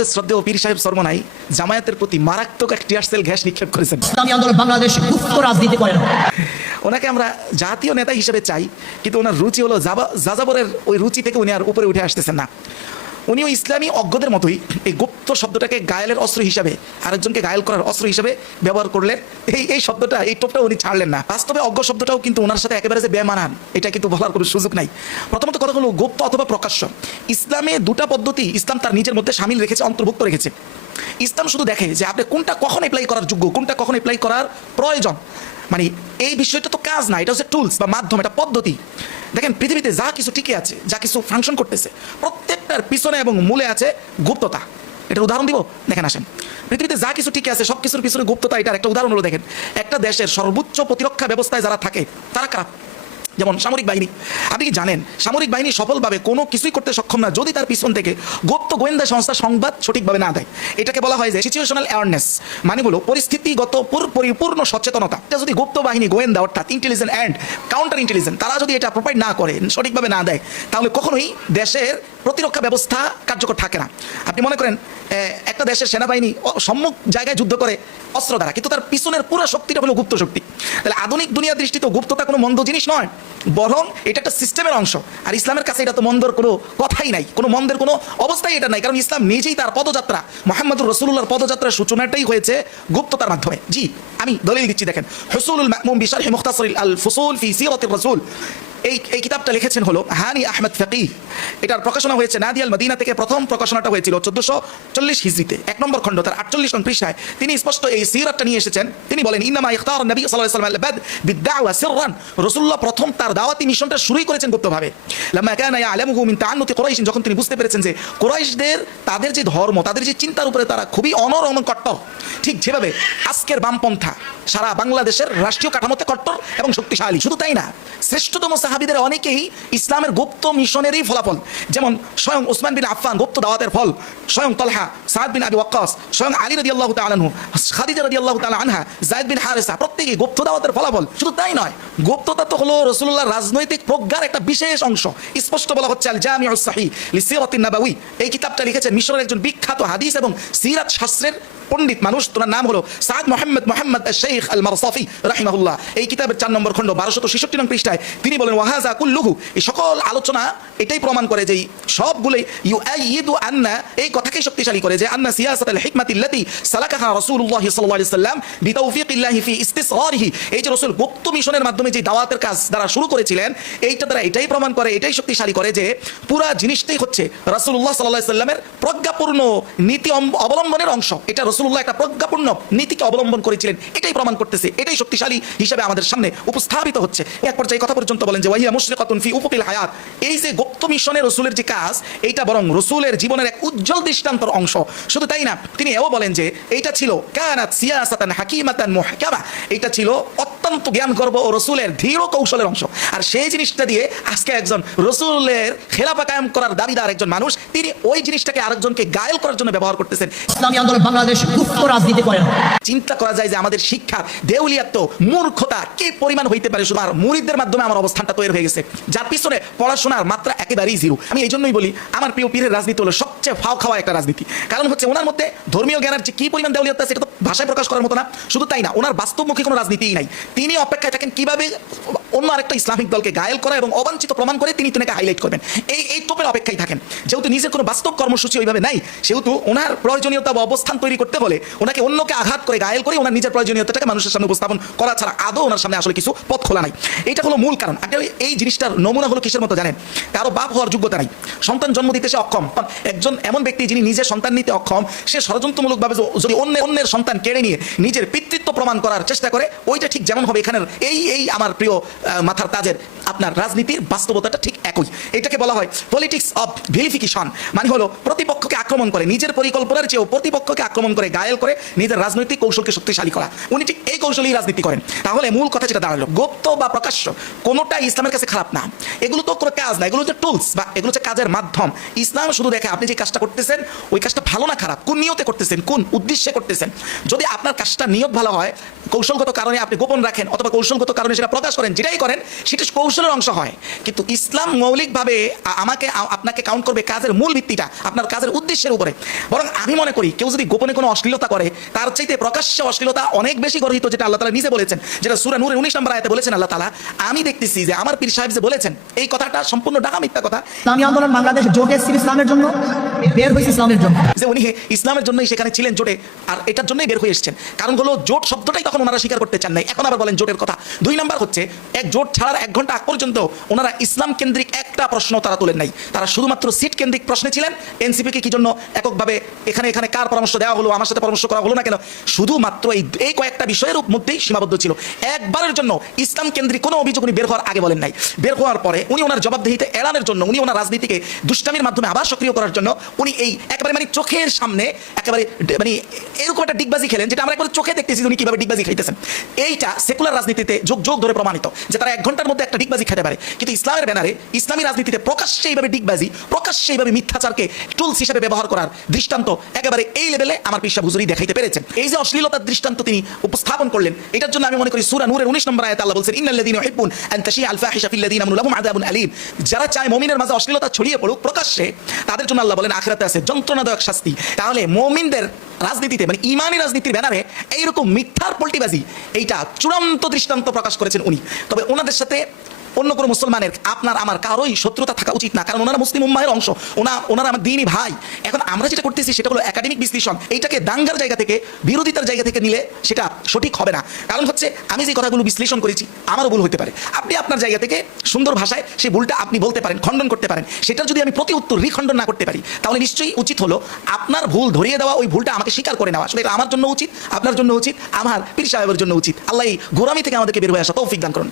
আমাদের শ্রদ্ধেয় পীর সাহেব সরমনাই জামায়াতের প্রতি মারাত্মক এক টিয়ার সেল গ্যাস নিক্ষেপ করেছেন। ইসলামী আন্দোলন বাংলাদেশ গুপ্ত রাজনীতি করে না। ওনাকে আমরা জাতীয় নেতা হিসেবে চাই, কিন্তু ওনার রুচি হলো যাযাবরের ওই রুচি থেকে উনি আর উপরে উঠে আসতেছেন না। উনিও ইসলামী অজ্ঞদের মতোই এই গুপ্ত শব্দটাকে গায়েলের অস্ত্র হিসাবে, আরেকজনকে গায়েল করার অস্ত্র হিসাবে ব্যবহার করলেন। এই শব্দটা, এই টোপটা উনি ছাড়লেন না। বাস্তবে অজ্ঞ শব্দটাও কিন্তু ওনার সাথে একেবারে যে বেমানান, এটা কিন্তু বলার কোনো সুযোগ নাই। প্রথমত কথা হলো গুপ্ত অথবা প্রকাশ্য। ইসলামে দুটা পদ্ধতি ইসলাম তার নিজের মধ্যে সামিল রেখেছে, অন্তর্ভুক্ত রেখেছে। ইসলাম শুধু দেখে যে আপনি কোনটা কখন অ্যাপ্লাই করার যোগ্য, কোনটা কখন অ্যাপ্লাই করার প্রয়োজন। মানে এই বিষয়টা তো কাজ না, এটা হচ্ছে টুলস বা মাধ্যম, এটা পদ্ধতি। দেখেন পৃথিবীতে যা কিছু টিকে আছে, যা কিছু ফাংশন করতেছে, প্রত্যেকটার পিছনে এবং মূলে আছে গুপ্ততা। এটার উদাহরণ দিব, দেখেন আসেন। পৃথিবীতে যা কিছু টিকে আছে সব কিছুর পিছনে গুপ্ততা, এটার একটা উদাহরণ হলো দেখেন একটা দেশের সর্বোচ্চ প্রতিরক্ষা ব্যবস্থায় যারা থাকে তারা কারা? যেমন সামরিক বাহিনী। আপনি কি জানেন সামরিক বাহিনী সফলভাবে কোনো কিছুই করতে সক্ষম না যদি তার পিছন থেকে গুপ্ত গোয়েন্দা সংস্থা সংবাদ সঠিকভাবে না দেয়। এটাকে বলা হয় যে সিচুয়েশনাল অ্যাওয়ারনেস, মানে হলো পরিস্থিতিগত পরিপূর্ণ সচেতনতা। এটা যদি গুপ্ত বাহিনী গোয়েন্দা অর্থাৎ ইন্টেলিজেন্ট অ্যান্ড কাউন্টার ইন্টেলিজেন্ট তারা যদি এটা প্রোভাইড না করে, সঠিকভাবে না দেয়, তাহলে কখনোই দেশের প্রতিরক্ষা ব্যবস্থা কার্যকর থাকে না। আপনি মনে করেন একটা দেশের সেনাবাহিনী সম্মুখ জায়গায় যুদ্ধ করে অস্ত্র দ্বারা, কিন্তু তার পিছনের পুরো শক্তিটা হলো গুপ্ত শক্তি। তাহলে আধুনিক দুনিয়ার দৃষ্টিতে গুপ্ততা কোনো মন্দ জিনিস নয়, বরং এটা একটা সিস্টেমের অংশ। আর ইসলামের কাছে এটা তো মন্দর কোনো কথাই নাই, কোনো মন্দের কোনো অবস্থাই এটা নাই। কারণ ইসলাম নিজেই তার পদযাত্রা, মুহাম্মদুর রাসূলুল্লাহর পদযাত্রার সূচনাটাই হয়েছে গুপ্ততার মাধ্যমে। জি, আমি দলিল দিচ্ছি, দেখেন হুসুলুল মা'মুম বিশরহি মুখতাসর আল ফুসুল ফি সিরাতির রাসূল। এই কিতাবটা লিখেছেন হলো হানি আহমেদ ফাকিহ। এটার প্রকাশনা হয়েছে নাদিয়াল মদিনা থেকে। প্রথম প্রকাশনাটা হয়েছিল 1440 হিজরিতে, 1 নম্বর খণ্ড, তার 48 নং পৃষ্ঠায় তিনি স্পষ্ট এই সিরাতটা নিয়ে এসেছেন। তিনি বলেন ইন্নামা ইখতার নবী সাল্লাল্লাহু আলাইহি ওয়াসাল্লাম আল-বাদ বিদ-দাওয়া সিররান। রাসূলুল্লাহ প্রথম তার দাওয়াতি মিশনটা শুরুই করেছেন গুপ্তভাবে। লাম্মা কানা ইয়ালামুহু মিন তাআন্নুতি কুরাইশ, যখন তিনি বুঝতে পেরেছেন যে কুরাইশদের তাদের যে ধর্ম, তাদের যে চিন্তার উপরে তারা খুবই অনরম কট্টর, ঠিক যেভাবে আজকের বামপন্থা সারা বাংলাদেশের রাষ্ট্রীয় কাঠামোতে কট্টর এবং শক্তিশালী। শুধু তাই না, শ্রেষ্ঠতম সাহাবীদের অনেকেই ইসলামের গুপ্ত মিশনেরই ফলাফল। যেমন স্বয়ং উসমান বিন আফফান গুপ্ত দাওয়াতের ফল, স্বয়ং তলহা, সাদ বিন আবি ওয়াক্কাস, স্বয়ং আলী রাদিয়াল্লাহু তাআলা আনহু, খাদিজা রাদিয়াল্লাহু তাআলা আনহা, যায়েদ বিন হারেসা, প্রত্যেকেই গুপ্ত দাওয়াতের ফলাফল। শুধু তাই নয়, গুপ্ততা তো হলো রাসূলুল্লাহর রাজনৈতিক প্রজ্ঞার একটা বিশেষ অংশ। স্পষ্ট বলা হচ্ছে আল জামিউস সহিহ লিসিরাতিন নাবাউই। এই কিতাবটা লিখেছেন মিশরের একজন বিখ্যাত হাদিস এবং সিরাত শাস্ত্রের পণ্ডিত মানুষ, তার নাম হলো সাদ মোহাম্মদ শেখ আল মারসাফি রাহিমাহুল্লাহ। এই কিতাবের 4 নম্বর খণ্ড 1266 নং পৃষ্ঠায় তিনি বলেন ওয়াহাজা কুল্লুহু, এই সকল আলোচনা এটাই প্রমাণ করে যে সবগুলোই ইউআইয়িদু আন্না, এই কথাকেই শক্তিশালী করে যে আন্না সিয়াসাতাল হিকমাতিল্লাতী সালাকাহা রাসূলুল্লাহ সাল্লাল্লাহু আলাইহি ওয়াসাল্লাম বিতাওফিকিল্লাহি ফি ইসতিসরারিহি। এই যে রাসূল গুপ্ত মিশনের মাধ্যমে যে দাওয়াতের কাজ দ্বারা শুরু করেছিলেন, এইটা দ্বারা এটাই প্রমাণ করে, এটাই শক্তিশালী করে যে পুরা জিনিসটাই হচ্ছে রাসূলুল্লাহ সাল্লাল্লাহু আলাইহি ওয়াসাল্লামের প্রজ্ঞাপূর্ণ নীতি অবলম্বনের অংশ। এটা রাসূলুল্লাহ একটা প্রজ্ঞাপূর্ণ নীতিকে অবলম্বন করেছিলেন, এটাই প্রমাণ করতেছে, এটাই শক্তিশালী হিসেবে আমাদের সামনে উপস্থাপিত হচ্ছে। এক পর্যায়ে কথা পর্যন্ত বলেন যে ওয়াহিয়া মুশরিকাতুন ফি উফুকিল হায়াত। এই যে গুপ্ত মিশনের রাসূলের যে কাজ, এইটা বরং রাসূলের জীবনের এক উজ্জ্বল দৃষ্টান্তর অংশ। শুধু তাই না, তিনি এও বলেন যে এইটা ছিল কানাত সিয়াসাতান হাকিমাতান মুহকামা, এইটা ছিল অত্যন্ত জ্ঞানগর্ভ ও রাসূলের ধীর কৌশলের অংশ। আর সেই জিনিসটা দিয়ে আজকে একজন রাসূলের খেলাফা কায়েম করার দাবিদার একজন মানুষ, তিনি ওই জিনিসটাকে আরেকজনকে গায়েল করার জন্য ব্যবহার করতেছেন। ইসলামী আন্দোলন বাংলাদেশ গুপ্ত রাজনীতি করে না। চিন্তা করা যায় যে আমাদের শিক্ষার দেউলিয়াত্ব, মূর্খতা কি পরিমাণ হইতে পারে। শুধু আর মুরিদদের মাধ্যমে আমার অবস্থানটা তৈরি হয়ে গেছে, যার পিছনে পড়াশোনার মাত্রা একেবারেই জিরো। আমি এই জন্যই বলি আমার প্রিয় পীরের রাজনীতি হলো সবচেয়ে ফাও খাওয়া একটা রাজনীতি। কারণ হচ্ছে ওনার মধ্যে ধর্মীয় জ্ঞানের যে কি পরিমাণ দেউলিয়াত্ব আছে, এটা তো ভাষায় প্রকাশ করার মতো না। শুধু তাই না, ওনার বাস্তবমুখী কোনো রাজনীতিই নাই। তিনি অপেক্ষায় থাকেন কিভাবে অন্য আরেকটা ইসলামিক দলকে গায়েল করা এবং অবাঞ্ছিত প্রমাণ করে তিনি তাকে হাইলাইট করবেন, এই টোপের অপেক্ষায় থাকেন। যেহেতু নিজের কোনো বাস্তব কর্মসূচি ওইভাবে নাই, সেহেতু ওনার প্রয়োজনীয়তা বা অবস্থান তৈরি করতে হলে ওনাকে অন্যকে আঘাত করে গায়েল করে ওনার নিজের প্রয়োজনীয়তাটাকে মানুষের সামনে উপস্থাপন করা ছাড়া আদৌ ওনার সামনে আসলে কিছু পথ খোলা নাই। এইটা হলো মূল কারণ। আপনি এই জিনিসটার নমুনা হলো কিসের মতো জানেন? কারো বাপ হওয়ার যোগ্যতা নাই, সন্তান জন্ম দিতে সে অক্ষম। একজন এমন ব্যক্তি যিনি নিজের সন্তান নিতে অক্ষম, সে ষড়যন্ত্রমূলকভাবে যদি অন্যের সন্তান কেড়ে নিয়ে নিজের পিতৃত্ব প্রমাণ করার চেষ্টা করে, ওইটা ঠিক যেমন হবে এখানের এই আমার প্রিয় মাথার তাজের আপনার রাজনীতির বাস্তবতাটা ঠিক একই। এটাকে বলা হয় পলিটিক্স অফ ভিলিফিকেশন, মানে হলো প্রতিপক্ষকে আক্রমণ করে, নিজের পরিকল্পনার চেয়েও প্রতিপক্ষকে আক্রমণ করে গায়েল করে নিজের রাজনৈতিক কৌশলকে শক্তিশালী করা। উনি ঠিক এই কৌশলেই রাজনীতি করেন। তাহলে মূল কথা যেটা দাঁড়ালো, গুপ্ত বা প্রকাশ্য কোনোটা ইসলামের কাছে খারাপ না। এগুলো তো কোনো কাজ না, এগুলো হচ্ছে টুলস বা এগুলো হচ্ছে কাজের মাধ্যম। ইসলাম শুধু দেখে আপনি যে কাজটা করতেছেন ওই কাজটা ভালো না খারাপ, কোন নিয়তে করতেছেন, কোন উদ্দেশ্যে করতেছেন। যদি আপনার কাজটা নিয়ত ভালো হয়, কৌশলগত কারণে আপনি গোপন রাখেন অথবা কৌশলগত কারণে সেটা প্রকাশ করেন, যেটাই করেন সেটা কৌশলের অংশ হয়। কিন্তু ইসলাম মৌলিকভাবে আপনাকে কাউন্ট করবে কাজের মূল ভিত্তিটা, আপনার কাজের উদ্দেশ্যের উপরে। বরং আমি মনে করি কেউ যদি গোপনে কোনো অশ্লীলতা করে, তার চাইতে প্রকাশ্যে অশ্লীলতা অনেক বেশি গর্হিত, যেটা আল্লাহ তাআলা নিজে বলেছেন, যেটা সূরা নূরের 19 নম্বর আয়াতে বলেছেন আল্লাহ তাআলা। আমি দেখতেছি যে আমার পীর সাহেব যে বলেছেন এই কথাটা সম্পূর্ণ ডাহা মিথ্যা কথা। ইসলামী আন্দোলন বাংলাদেশ জোট এসেছিল ইসলামের জন্য, বের হয়েছে ইসলামের জন্য। যে উনি ইসলামের জন্যই সেখানে ছিলেন জোটে, আর এটার জন্যই বের হয়ে এসেছেন। কারণ হলো জোট শব্দটাই তখন ওনারা স্বীকার করতে চান নাই, এখন আবার বলেন জোটের কথা। 2 নাম্বার হচ্ছে এক জোট ছাড়ার 1 ঘন্টা আগ পর্যন্ত ওনারা ইসলাম কেন্দ্রিক একটা প্রশ্ন তারা তোলেন নাই। তারা শুধুমাত্র সিট কেন্দ্রিক প্রশ্নে ছিলেন। এনসিপিকে কি জন্য এককভাবে এখানে কার পরামর্শ দেওয়া হলো, আমার সাথে পরামর্শ করা হলো না কেন, শুধুমাত্র এই কয়েকটা বিষয়ের মধ্যেই সীমাবদ্ধ ছিল। একবারের জন্য ইসলাম কেন্দ্রিক কোনো অভিযোগ উনি বের হওয়ার আগে বলেন নাই। বের হওয়ার পরে উনি ওনার জবাবদিহিতে এড়ানোর জন্য, উনি ওনার রাজনীতিকে দুষ্টামির মাধ্যমে আবার সক্রিয় করার জন্য উনি এই একেবারে চোখের সামনে একেবারে এরকম একটা ডিগবাজি খেলেন, যেটা আমরা একবারে চোখে দেখতেছি উনি কিভাবে ডিগবাজি খাইতেছেন। এইটা সেকুলার রাজনীতিতে যুগ ধরে প্রমাণিত যে তারা 1 ঘন্টার মধ্যে একটা ডিগবাজি খেতে পারে। কিন্তু ইসলামের ব্যানারে ইসলামী রাজনীতিতে প্রকাশ্যে এইভাবে ডিগবাজি, প্রকাশ্যে এইভাবে মিথ্যাচারকে টুলস হিসেবে ব্যবহার করার দৃষ্টান্ত একেবারে এই লেভেলে আমার পীর সাহেব হুজুরি দেখাইতে পেরেছেন। এই যে অশ্লীলতার দৃষ্টান্ত তিনি উপস্থাপন করলেন, এটার জন্য আমি মনে করি সূরা নূরের 19 নম্বর আয়াতে আল্লাহ বলেছেন, ইন্নাল্লাযীনা ইউহিব্বুন আন তাশিআ আল ফাহিশা ফিল লাযীনা আমানু লাহুম আযাবুন আলীম। যারা চায় মুমিনের মাঝে অশ্লীলতা ছড়িয়ে পড়ুক প্রকাশ্যে, তাদের জন্য আল্লাহ বলেন আখিরাতে আছে যন্ত্রণাদায়ক শাস্তি। তাহলে মুমিনদের রাজনীতিতে ইমানি রাজনীতির ব্যানারে এইরকম মিথ্যার পল্টিবাজি, এইটা চূড়ান্ত দৃষ্টান্ত প্রকাশ করেছেন উনি। তবে ওনাদের সাথে অন্য কোনো মুসলমানের, আপনার আমার কারোই শত্রুতা থাকা উচিত না, কারণ ওনারা মুসলিম উম্মাহের অংশ, ওনারা আমার দ্বীনি ভাই। এখন আমরা যেটা করতেছি সেটা হলো একাডেমিক বিশ্লেষণ, এইটাকে দাঙ্গার জায়গা থেকে, বিরোধিতার জায়গা থেকে নিলে সেটা সঠিক হবে না। কারণ হচ্ছে আমি যে কথাগুলো বিশ্লেষণ করেছি আমারও ভুল হতে পারে, আপনি আপনার জায়গা থেকে সুন্দর ভাষায় সেই ভুলটা আপনি বলতে পারেন, খণ্ডন করতে পারেন। সেটার যদি আমি প্রতি উত্তর রিখণ্ডন না করতে পারি, তাহলে নিশ্চয়ই উচিত হলো আপনার ভুল ধরিয়ে দেওয়া, ওই ভুলটা আমাকে স্বীকার করে নেওয়া। আসলে এটা আমার জন্য উচিত, আপনার জন্য উচিত, আমার পীর সাহেবের জন্য উচিত। আল্লাহ এই গোরামি থেকে আমাদেরকে বের হয়ে আসা তৌফিক দান করুন।